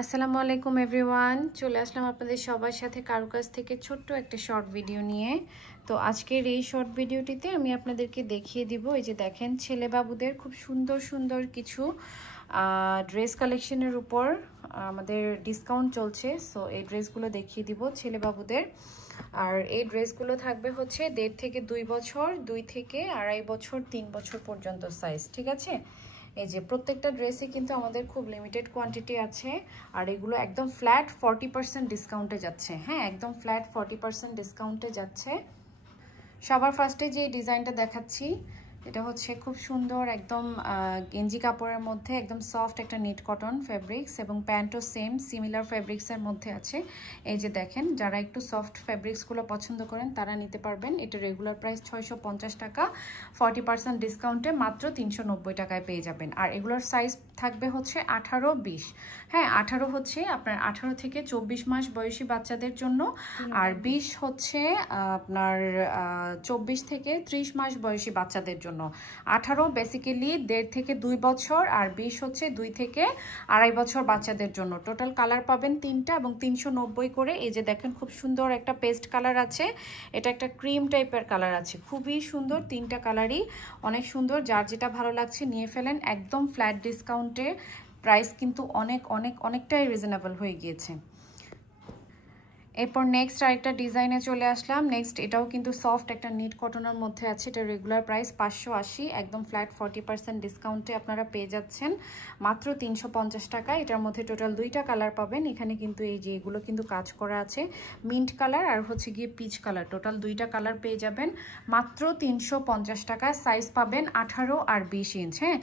আসসালামু আলাইকুম এভরিওয়ান, চলে আসলাম আপনাদের সবার সাথে কারুকাজ থেকে ছোট্ট একটা শর্ট ভিডিও নিয়ে। তো আজকের এই শর্ট ভিডিওটিতে আমি আপনাদেরকে দেখিয়ে দিব, এই যে দেখেন ছেলে বাবুদের খুব সুন্দর সুন্দর কিছু ড্রেস কালেকশনের উপর আমাদের ডিসকাউন্ট চলছে। সো এই ড্রেসগুলো দেখিয়ে দিব ছেলে বাবুদের। আর এই ড্রেসগুলো থাকবে হচ্ছে 1.5 থেকে 2 বছর, 2 থেকে 2.5 বছর, 3 বছর পর্যন্ত সাইজ, ঠিক আছে। এই যে প্রত্যেকটা ড্রেসে কিন্তু আমাদের খুব লিমিটেড কোয়ান্টিটি আছে। আর এগুলো একদম ফ্ল্যাট 40% ডিসকাউন্টে যাচ্ছে। হ্যাঁ, একদম ফ্ল্যাট 40% ডিসকাউন্টে যাচ্ছে। সবার ফার্স্টে যে ডিজাইনটা দেখাচ্ছি, এটা হচ্ছে খুব সুন্দর একদম গেঞ্জি কাপড়ের মধ্যে একদম সফট একটা নিট কটন ফেব্রিক্স, এবং প্যান্টও সেম সিমিলার ফেব্রিক্সের মধ্যে আছে। এই যে দেখেন, যারা একটু সফট ফেব্রিক্সগুলো পছন্দ করেন তারা নিতে পারবেন। এটা রেগুলার প্রাইস 650 টাকা, 40% ডিসকাউন্টে মাত্র 390 টাকায় পেয়ে যাবেন। আর এগুলোর সাইজ থাকবে হচ্ছে 18-20। হ্যাঁ, 18 হচ্ছে আপনার 18 থেকে 24 মাস বয়সী বাচ্চাদের জন্য, আর 20 হচ্ছে আপনার 24 থেকে 30 মাস বয়সী বাচ্চাদের জন্য। 18 বেসিক্যালি 1.5 থেকে 2 বছর, আর 20 হচ্ছে 2 থেকে 2.5 বছর বাচ্চাদের জন্য। টোটাল কালার পাবেন 3টা এবং 390 করে। এই যে দেখেন, খুব সুন্দর একটা পেস্ট কালার আছে, এটা একটা ক্রিম টাইপের কালার আছে, খুবই সুন্দর। 3টা কালারই অনেক সুন্দর, যার যেটা ভালো লাগছে নিয়ে ফেলেন। একদম ফ্ল্যাট ডিসকাউন্টে, প্রাইস কিন্তু অনেকটাই রিজনেবল হয়ে গিয়েছে। এরপর নেক্সট আরেকটা ডিজাইনে চলে আসলাম। নেক্সট এটাও কিন্তু সফট একটা নিট কটনের মধ্যে আছে। এটা রেগুলার প্রাইস 580, একদম ফ্ল্যাট 40% ডিসকাউন্টে আপনারা পেয়ে যাচ্ছেন মাত্র 350 টাকায়। এটার মধ্যে টোটাল 2টা কালার পাবেন। এখানে কিন্তু এই যে এগুলো কিন্তু কাজ করা আছে, মিন্ট কালার আর হচ্ছে গিয়ে পিচ কালার, টোটাল 2টা কালার পেয়ে যাবেন মাত্র 350 টাকায়। সাইজ পাবেন 18 আর 20 ইঞ্চ। হ্যাঁ,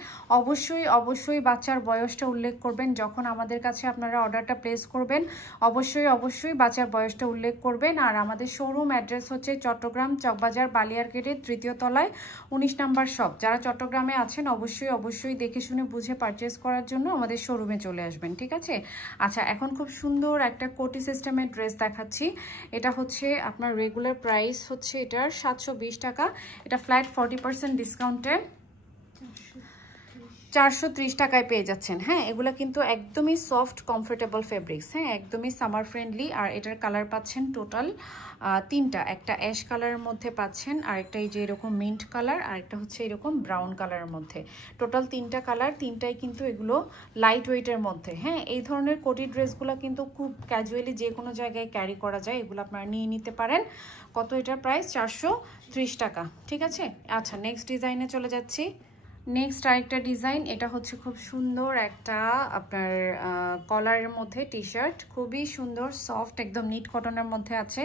অবশ্যই বাচ্চার বয়সটা উল্লেখ করবেন যখন আমাদের কাছে আপনারা অর্ডারটা প্লেস করবেন। অবশ্যই বাচ্চার বয়সটা উল্লেখ করবেন। আর আমাদের শোরুম অ্যাড্রেস হচ্ছে চট্টগ্রাম চকবাজার বালিয়ারগেটের 3য় তলায় 19 নাম্বার শপ। যারা চট্টগ্রামে আছেন অবশ্যই দেখে শুনে বুঝে পারচেস করার জন্য আমাদের শোরুমে চলে আসবেন, ঠিক আছে। আচ্ছা, এখন খুব সুন্দর একটা কোটি সিস্টেমের ড্রেস দেখাচ্ছি। এটা হচ্ছে আপনার রেগুলার প্রাইস হচ্ছে এটার 720 টাকা, এটা ফ্ল্যাট 40% ডিসকাউন্টে 430 টাকায় পেয়ে যাচ্ছেন। হ্যাঁ, এগুলো কিন্তু একদমই সফট কমফোর্টেবল ফেব্রিক্স। হ্যাঁ, একদমই সামার ফ্রেন্ডলি। আর এটার কালার পাচ্ছেন টোটাল 3টা, একটা অ্যাশ কালারের মধ্যে পাচ্ছেন, আর একটা এই যে এরকম মিন্ট কালার, আর একটা হচ্ছে এরকম ব্রাউন কালারের মধ্যে। টোটাল 3টা কালার, 3টাই কিন্তু এগুলো লাইট ওয়েটের মধ্যে। হ্যাঁ, এই ধরনের কোটি ড্রেসগুলো কিন্তু খুব ক্যাজুয়ালি যে কোনো জায়গায় ক্যারি করা যায়, এগুলো আপনারা নিয়ে নিতে পারেন। কত এটার প্রাইস? 430 টাকা, ঠিক আছে। আচ্ছা, নেক্সট ডিজাইনে চলে যাচ্ছি। নেক্সট আরেকটা ডিজাইন, এটা হচ্ছে খুব সুন্দর একটা আপনার কলারের মধ্যে টি শার্ট, খুবই সুন্দর সফট একদম নিট কটনের মধ্যে আছে।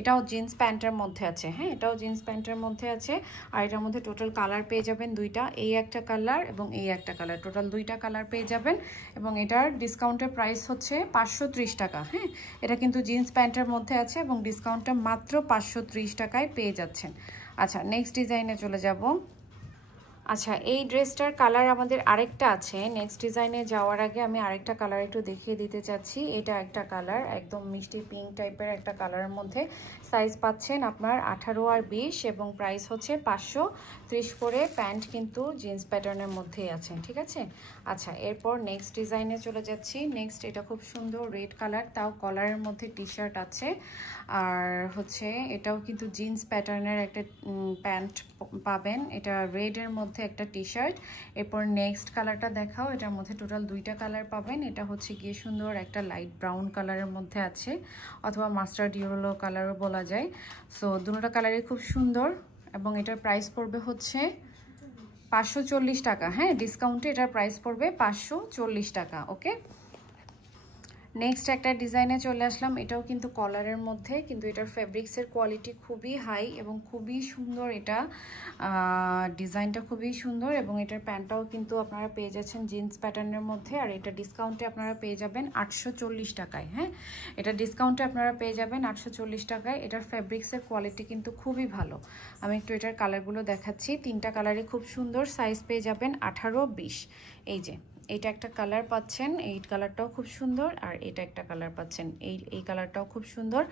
এটাও জিন্স প্যান্টের মধ্যে আছে। হ্যাঁ, এটাও জিন্স প্যান্টের মধ্যে আছে। আর এটার মধ্যে টোটাল কালার পেয়ে যাবেন 2টা, এই একটা কালার এবং এই একটা কালার, টোটাল 2টা কালার পেয়ে যাবেন। এবং এটার ডিসকাউন্টের প্রাইস হচ্ছে 530 টাকা। হ্যাঁ, এটা কিন্তু জিন্স প্যান্টের মধ্যে আছে এবং ডিসকাউন্টটা মাত্র 530 টাকায় পেয়ে যাচ্ছেন। আচ্ছা, নেক্সট ডিজাইনে চলে যাব। আচ্ছা, এই ড্রেসটার কালার আমাদের আরেকটা আছে। নেক্সট ডিজাইনে যাওয়ার আগে আমি আরেকটা কালার একটু দেখিয়ে দিতে চাচ্ছি। এটা একটা কালার, একদম মিষ্টি পিঙ্ক টাইপের একটা কালারের মধ্যে। সাইজ পাচ্ছেন আপনার 18 আর 20 এবং প্রাইস হচ্ছে 530 করে। প্যান্ট কিন্তু জিন্স প্যাটার্নের মধ্যেই আছে, ঠিক আছে। আচ্ছা, এরপর নেক্সট ডিজাইনে চলে যাচ্ছি। নেক্সট এটা খুব সুন্দর রেড কালার, তাও কলারের মধ্যে টি শার্ট আছে। আর হচ্ছে এটাও কিন্তু জিন্স প্যাটার্নের একটা প্যান্ট পাবেন। এটা রেডের মধ্যে একটা টি শার্ট। এরপর নেক্সট কালারটা দেখাও। এটার মধ্যে টোটাল 2টা কালার পাবেন। এটা হচ্ছে গিয়ে সুন্দর একটা লাইট ব্রাউন কালারের মধ্যে আছে, অথবা মাস্টার্ড ইয়েলো কালারও বলা যায়। সো দুটোটা কালারই খুব সুন্দর এবং এটার প্রাইস পড়বে হচ্ছে 540 টাকা। হ্যাঁ, ডিসকাউন্টে এটার প্রাইস পড়বে 540 টাকা। ওকে, নেক্সট একটা ডিজাইনে চলে আসলাম। এটাও কিন্তু কলারের মধ্যে, কিন্তু এটার ফেব্রিক্সের কোয়ালিটি খুবই হাই এবং খুবই সুন্দর। এটা ডিজাইনটা খুবই সুন্দর এবং এটার প্যান্টটাও কিন্তু আপনারা পেয়ে যাচ্ছেন জিন্স প্যাটার্নের মধ্যে। আর এটা ডিসকাউন্টে আপনারা পেয়ে যাবেন 840 টাকায়। হ্যাঁ, এটা ডিসকাউন্টে আপনারা পেয়ে যাবেন 840 টাকায়। এটার ফেব্রিক্সের কোয়ালিটি কিন্তু খুবই ভালো। আমি একটু এটার কালারগুলো দেখাচ্ছি। 3টা কালারই খুব সুন্দর। সাইজ পেয়ে যাবেন 18-20। এই যে এটা একটা কালার পাচ্ছেন, এই কালারটাও খুব সুন্দর। আর এটা একটা কালার পাচ্ছেন, এই কালারটাও খুব সুন্দর।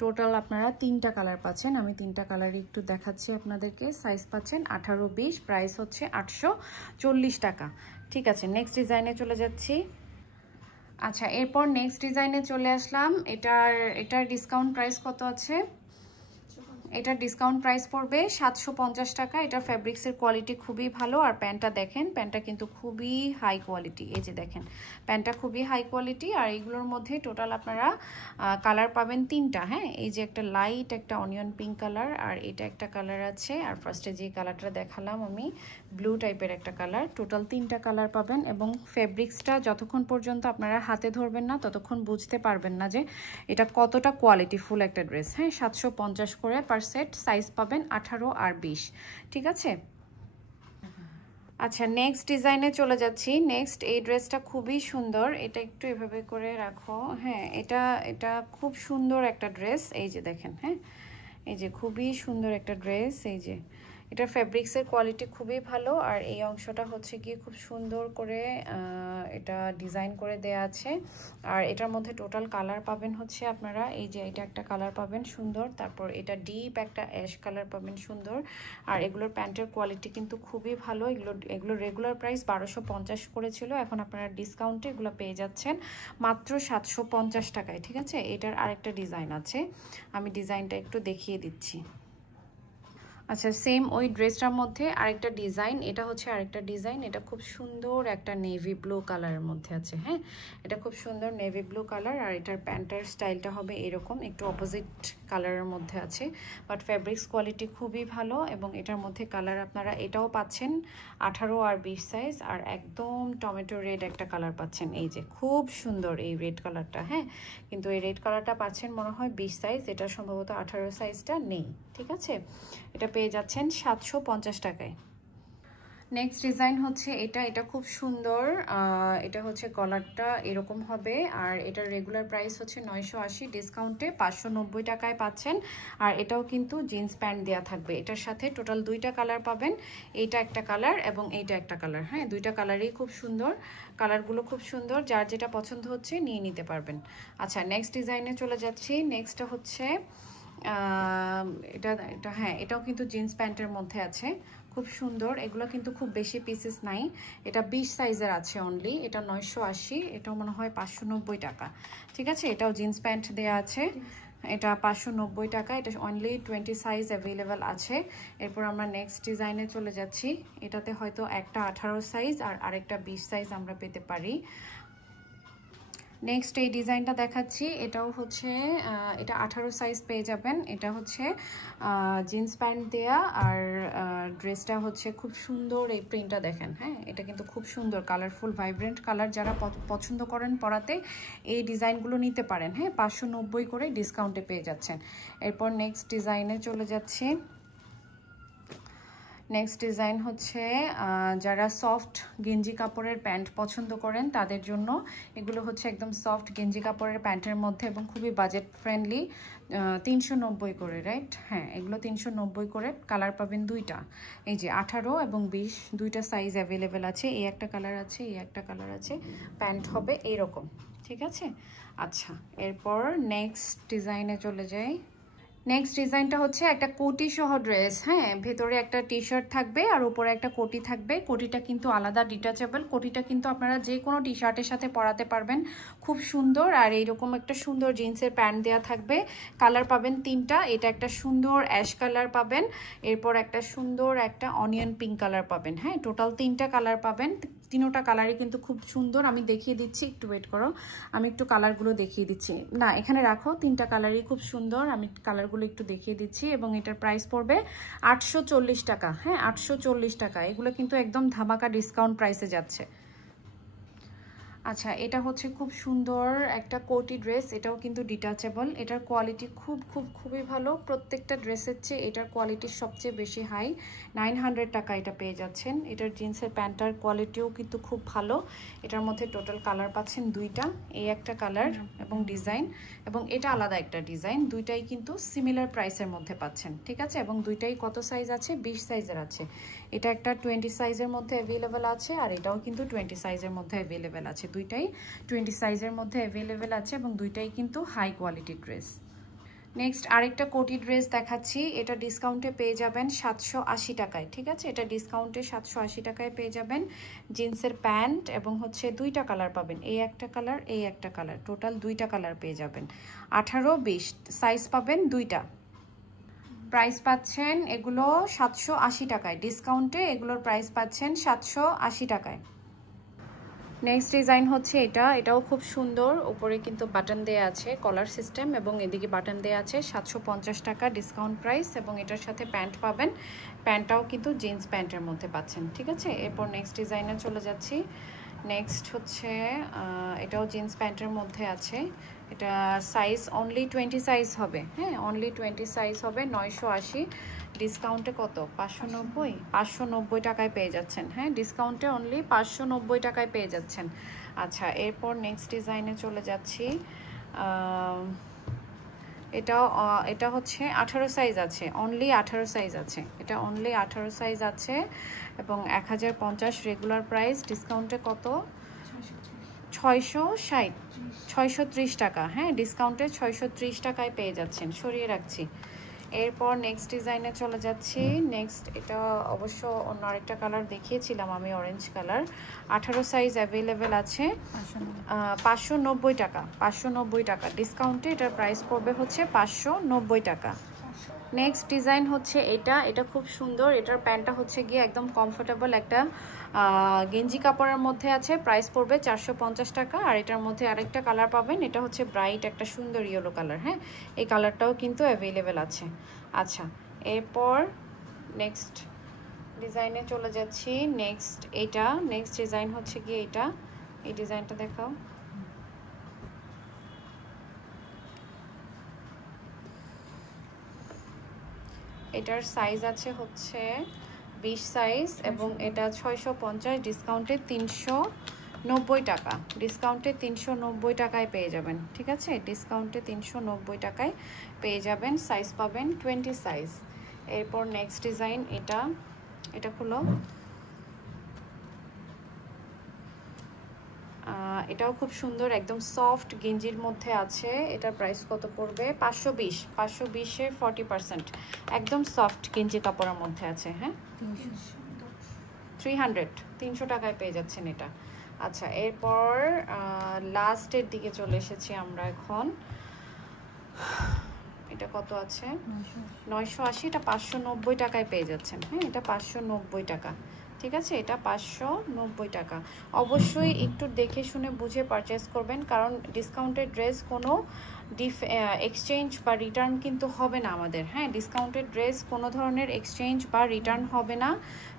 টোটাল আপনারা 3টা কালার পাচ্ছেন। আমি 3টা কালারই একটু দেখাচ্ছি আপনাদেরকে। সাইজ পাচ্ছেন 18-20, প্রাইস হচ্ছে 840 টাকা, ঠিক আছে। নেক্সট ডিজাইনে চলে যাচ্ছি। আচ্ছা, এরপর নেক্সট ডিজাইনে চলে আসলাম। এটার ডিসকাউন্ট প্রাইস কত আছে? এটার ডিসকাউন্ট প্রাইস পড়বে 750 টাকা। এটা ফ্যাব্রিক্সের কোয়ালিটি খুবই ভালো। আর প্যান্টটা দেখেন, প্যান্টটা কিন্তু খুবই হাই কোয়ালিটি। এই যে দেখেন, প্যান্টটা খুবই হাই কোয়ালিটি। আর এইগুলোর মধ্যে টোটাল আপনারা কালার পাবেন 3টা। হ্যাঁ, এই যে একটা লাইট, একটা অনিয়ন পিঙ্ক কালার, আর এটা একটা কালার আছে। আর ফার্স্টে যে কালারটা দেখালাম আমি, ব্লু টাইপের একটা কালার। টোটাল 3টা কালার পাবেন। এবং ফ্যাব্রিক্সটা যতক্ষণ পর্যন্ত আপনারা হাতে ধরবেন না ততক্ষণ বুঝতে পারবেন না যে এটা কতটা কোয়ালিটিফুল একটা ড্রেস। হ্যাঁ, 750 করে পার সেট। সাইজ পাবেন 18 আর 20। ঠিক আছে। আচ্ছা, নেক্সট ডিজাইনে চলে যাচ্ছি। নেক্সট এই ড্রেসটা খুবই সুন্দর। এটা একটু এভাবে করে রাখো। হ্যাঁ, এটা খুব সুন্দর একটা ড্রেস। এই যে দেখেন, হ্যাঁ, এই যে খুবই সুন্দর একটা ড্রেস। এই যে এটার ফ্যাব্রিক্সের কোয়ালিটি খুবই ভালো। আর এই অংশটা হচ্ছে গিয়ে খুব সুন্দর করে এটা ডিজাইন করে দেয়া আছে। আর এটার মধ্যে টোটাল কালার পাবেন হচ্ছে আপনারা, এই যে এটা একটা কালার পাবেন সুন্দর, তারপর এটা ডিপ একটা অ্যাশ কালার পাবেন সুন্দর। আর এগুলোর প্যান্টের কোয়ালিটি কিন্তু খুবই ভালো। এগুলো রেগুলার প্রাইস 1250 করেছিল, এখন আপনারা ডিসকাউন্টে এগুলো পেয়ে যাচ্ছেন মাত্র 750 টাকায়। ঠিক আছে। এটার আরেকটা ডিজাইন আছে, আমি ডিজাইনটা একটু দেখিয়ে দিচ্ছি। আচ্ছা, সেম ওই ড্রেসটার মধ্যে আরেকটা ডিজাইন। এটা হচ্ছে আরেকটা ডিজাইন। এটা খুব সুন্দর একটা নেভি ব্লু কালারের মধ্যে আছে। হ্যাঁ, এটা খুব সুন্দর নেভি ব্লু কালার। আর এটার প্যান্টের স্টাইলটা হবে এরকম, একটু অপোজিট কালারের মধ্যে আছে। বাট ফ্যাব্রিক্স কোয়ালিটি খুবই ভালো। এবং এটার মধ্যে কালার আপনারা এটাও পাচ্ছেন 18 আর 20 সাইজ। আর একদম টমেটো রেড একটা কালার পাচ্ছেন। এই যে খুব সুন্দর এই রেড কালারটা। হ্যাঁ, কিন্তু এই রেড কালারটা পাচ্ছেন মনে হয় 20 সাইজ। এটা সম্ভবত 18 সাইজটা নেই। ঠিক আছে। এটা পেয়ে যাচ্ছেন 750 টাকায়। নেক্সট ডিজাইন হচ্ছে এটা খুব সুন্দর। এটা হচ্ছে গলারটা এরকম হবে। আর এটার রেগুলার প্রাইস হচ্ছে 980, ডিসকাউন্টে 590 টাকায় পাচ্ছেন। আর এটাও কিন্তু জিন্স প্যান্ট দেওয়া থাকবে। এটার সাথে টোটাল 2টা কালার পাবেন। এইটা একটা কালার এবং এইটা একটা কালার। হ্যাঁ, 2টা কালারই খুব সুন্দর। কালারগুলো খুব সুন্দর, যার যেটা পছন্দ হচ্ছে নিয়ে নিতে পারবেন। আচ্ছা, নেক্সট ডিজাইনে চলে যাচ্ছি। নেক্সটটা হচ্ছে এটা হ্যাঁ, এটাও কিন্তু জিন্স প্যান্টের মধ্যে আছে, খুব সুন্দর। এগুলো কিন্তু খুব বেশি পিসেস নাই। এটা 20 সাইজের আছে অনলি। এটা 980, এটাও মনে হয় 590 টাকা। ঠিক আছে। এটাও জিন্স প্যান্ট দেওয়া আছে। এটা 590 টাকা। এটা অনলি 20 সাইজ অ্যাভেলেবেল আছে। এরপর আমরা নেক্সট ডিজাইনে চলে যাচ্ছি। এটাতে হয়তো একটা 18 সাইজ আর আরেকটা 20 সাইজ আমরা পেতে পারি। নেক্সট এই ডিজাইনটা দেখাচ্ছি। এটাও হচ্ছে এটা 18 সাইজ পেয়ে যাবেন। এটা হচ্ছে জিন্স প্যান্ট দেয়া। আর ড্রেসটা হচ্ছে খুব সুন্দর। এই প্রিন্টটা দেখেন। হ্যাঁ, এটা কিন্তু খুব সুন্দর, কালারফুল ভাইব্রেন্ট কালার। যারা পছন্দ করেন পরাতে এই ডিজাইনগুলো নিতে পারেন। হ্যাঁ, 590 করে ডিসকাউন্টে পেয়ে যাচ্ছেন। এরপর নেক্সট ডিজাইনে চলে যাচ্ছি। নেক্সট ডিজাইন হচ্ছে যারা সফট গেঞ্জি কাপড়ের প্যান্ট পছন্দ করেন তাদের জন্য। এগুলো হচ্ছে একদম সফট গেঞ্জি কাপড়ের প্যান্টের মধ্যে এবং খুবই বাজেট ফ্রেন্ডলি। 390 করে, রাইট? হ্যাঁ, এগুলো 390 করে। কালার পাবেন 2টা। এই যে 18 এবং 20, 2টা সাইজ অ্যাভেলেবেল আছে। এই একটা কালার আছে, এই একটা কালার আছে। প্যান্ট হবে এইরকম। ঠিক আছে। আচ্ছা, এরপর নেক্সট ডিজাইনে চলে যাই। নেক্সট ডিজাইনটা হচ্ছে একটা কোটি সহ ড্রেস। হ্যাঁ, ভেতরে একটা টি শার্ট থাকবে আর উপরে একটা কোটি থাকবে। কোটিটা কিন্তু আলাদা ডিটাচেবল। কোটিটা কিন্তু আপনারা যে কোনো টি শার্টের সাথে পরাতে পারবেন, খুব সুন্দর। আর এইরকম একটা সুন্দর জিন্সের প্যান্ট দেওয়া থাকবে। কালার পাবেন 3টা। এটা একটা সুন্দর অ্যাশ কালার পাবেন, এরপর একটা সুন্দর একটা অনিয়ন পিঙ্ক কালার পাবেন। হ্যাঁ, টোটাল 3টা কালার পাবেন। 3টা কালারই কিন্তু খুব সুন্দর। আমি দেখিয়ে দিচ্ছি, একটু ওয়েট করো, আমি একটু কালারগুলো দেখিয়ে দিচ্ছি। না, এখানে রাখো। 3টা কালারই খুব সুন্দর, আমি কালারগুলো একটু দেখিয়ে দিচ্ছি। এবং এটার প্রাইস পড়বে 840 টাকা। হ্যাঁ, 840 টাকা। এগুলো কিন্তু একদম ধামাকা ডিসকাউন্ট প্রাইসে যাচ্ছে। আচ্ছা, এটা হচ্ছে খুব সুন্দর একটা কোটি ড্রেস। এটাও কিন্তু ডিটাচেবল। এটার কোয়ালিটি খুবই ভালো। প্রত্যেকটা ড্রেসের চেয়ে এটার কোয়ালিটি সবচেয়ে বেশি হাই। 900 টাকা এটা পেয়ে যাচ্ছেন। এটার জিন্সের প্যান্টার কোয়ালিটিও কিন্তু খুব ভালো। এটার মধ্যে টোটাল কালার পাচ্ছেন 2টা। এই একটা কালার এবং ডিজাইন, এবং এটা আলাদা একটা ডিজাইন। 2টাই কিন্তু সিমিলার প্রাইসের মধ্যে পাচ্ছেন। ঠিক আছে। এবং 2টাই কত সাইজ আছে? 20 সাইজের আছে। এটা একটা 20 সাইজের মধ্যে অ্যাভেলেবেল আছে, আর এটাও কিন্তু 20 সাইজের মধ্যে অ্যাভেলেবেল আছে। 2টাই 20 সাইজের মধ্যে অ্যাভেলেবেল আছে এবং 2টাই কিন্তু হাই কোয়ালিটি ড্রেস। নেক্সট আরেকটা কোটি ড্রেস দেখাচ্ছি, এটা ডিসকাউন্টে পেয়ে যাবেন 780 টাকায়, ঠিক আছে? এটা ডিসকাউন্টে 780 টাকায় পেয়ে যাবেন। জিন্সের প্যান্ট এবং হচ্ছে দুইটা কালার পাবেন, এই একটা কালার, এই একটা কালার, টোটাল দুইটা কালার পেয়ে যাবেন। 18-20 সাইজ পাবেন দুইটা। প্রাইস পাচ্ছেন এগুলো 780 টাকায়, ডিসকাউন্টে এগুলোর প্রাইস পাচ্ছেন 780 টাকায়। নেক্সট ডিজাইন হচ্ছে এটাও খুব সুন্দর, উপরে কিন্তু বাটন দেয়া আছে, কলার সিস্টেম, এবং এদিকে বাটন দেয়া আছে। 750 টাকা ডিসকাউন্ট প্রাইস, এবং এটার সাথে প্যান্ট পাবেন। প্যান্টটাও কিন্তু জিন্স প্যান্টের মধ্যে পাচ্ছেন, ঠিক আছে? এরপর নেক্সট ডিজাইনে চলে যাচ্ছি। নেক্সট হচ্ছে এটাও জিন্স প্যান্টের মধ্যে আছে। এটা সাইজ অনলি 20 সাইজ হবে, হ্যাঁ, অনলি 20 সাইজ হবে। 980, ডিসকাউন্টে কত? 590 টাকায় পেয়ে যাচ্ছেন, হ্যাঁ, ডিসকাউন্টে অনলি 590 টাকায় পেয়ে যাচ্ছেন। আচ্ছা, এরপর নেক্সট ডিজাইনে চলে যাচ্ছি। এটা হচ্ছে 18 সাইজ আছে, অনলি 18 সাইজ আছে, এটা অনলি 18 সাইজ আছে, এবং 1050 রেগুলার প্রাইস, ডিসকাউন্টে কত? 630 টাকা, হ্যাঁ, ডিসকাউন্টে 630 টাকায় পেয়ে যাচ্ছেন। সরিয়ে রাখছি। এরপর নেক্সট ডিজাইনে চলে যাচ্ছি। নেক্সট এটা অবশ্য অন্য আরেকটা কালার দেখিয়েছিলাম আমি, অরেঞ্জ কালার। 18 সাইজ অ্যাভেলেবেল আছে, 590 টাকা, 590 টাকা ডিসকাউন্টে এটার প্রাইস পড়বে হচ্ছে 590 টাকা। নেক্সট ডিজাইন হচ্ছে এটা খুব সুন্দর। এটার প্যান্টটা হচ্ছে গিয়ে একদম কমফোর্টেবল একটা গেঞ্জি কাপড়ের মধ্যে আছে, প্রাইস পড়বে 450 টাকা। আর এটার মধ্যে আরেকটা কালার পাবেন, এটা হচ্ছে ব্রাইট একটা সুন্দর ইয়েলো কালার, হ্যাঁ, এই কালারটাও কিন্তু অ্যাভেলেবেল আছে। আচ্ছা, এরপর নেক্সট ডিজাইনে চলে যাচ্ছি। নেক্সট ডিজাইন হচ্ছে গিয়ে এই ডিজাইনটা দেখাও। এটার সাইজ আছে হচ্ছে 20 সাইজ, এবং এটা 650, ডিসকাউন্টে 390 টাকা, ডিসকাউন্টে 390 টাকায় পেয়ে যাবেন, ঠিক আছে? ডিসকাউন্টে 390 টাকায় পেয়ে যাবেন। সাইজ পাবেন 20 সাইজ। এরপর নেক্সট ডিজাইন এটা হলো এটাও খুব সুন্দর, একদম সফট গেঞ্জির মধ্যে আছে। এটার প্রাইস কত পড়বে? 520-এর 40%, একদম সফট গেঞ্জি কাপড়ের মধ্যে আছে, হ্যাঁ, 300 টাকায় পেয়ে যাচ্ছেন এটা। আচ্ছা, এরপর লাস্টের দিকে চলে এসেছি আমরা এখন। এটা কত আছে? 980, এটা 590 টাকায় পেয়ে যাচ্ছেন, হ্যাঁ, এটা 590 টাকা, ঠিক আছে? এটা 590 টাকা। অবশ্যই একটু দেখে শুনে বুঝে পারচেস করবেন, কারণ ডিসকাউন্টেড ড্রেস কোনো এক্সচেঞ্জ বা রিটার্ন কিন্তু হবে না আমাদের, হ্যাঁ, ডিসকাউন্টেড ড্রেস কোনো ধরনের এক্সচেঞ্জ বা রিটার্ন হবে না।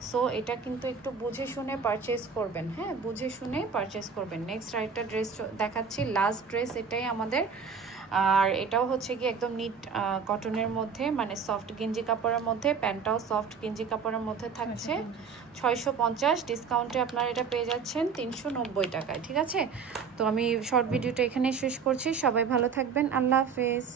সো এটা কিন্তু একটু বুঝে শুনে পারচেস করবেন, হ্যাঁ, বুঝে শুনে পারচেস করবেন। নেক্সট আরেকটা ড্রেস দেখাচ্ছি, লাস্ট ড্রেস এটাই আমাদের। আর এটাও হচ্ছে কি একদম নিট কটনের মধ্যে, মানে সফট গেঞ্জি কাপড়ের মধ্যে, প্যান্টটাও সফট গেঞ্জি কাপড়ের মধ্যে থাকছে। 650, ডিসকাউন্টে আপনারা এটা পেয়ে যাচ্ছেন 390 টাকায়, ঠিক আছে? তো আমি শর্ট ভিডিওটা এখানেই শেষ করছি। সবাই ভালো থাকবেন, আল্লাহ হাফেজ।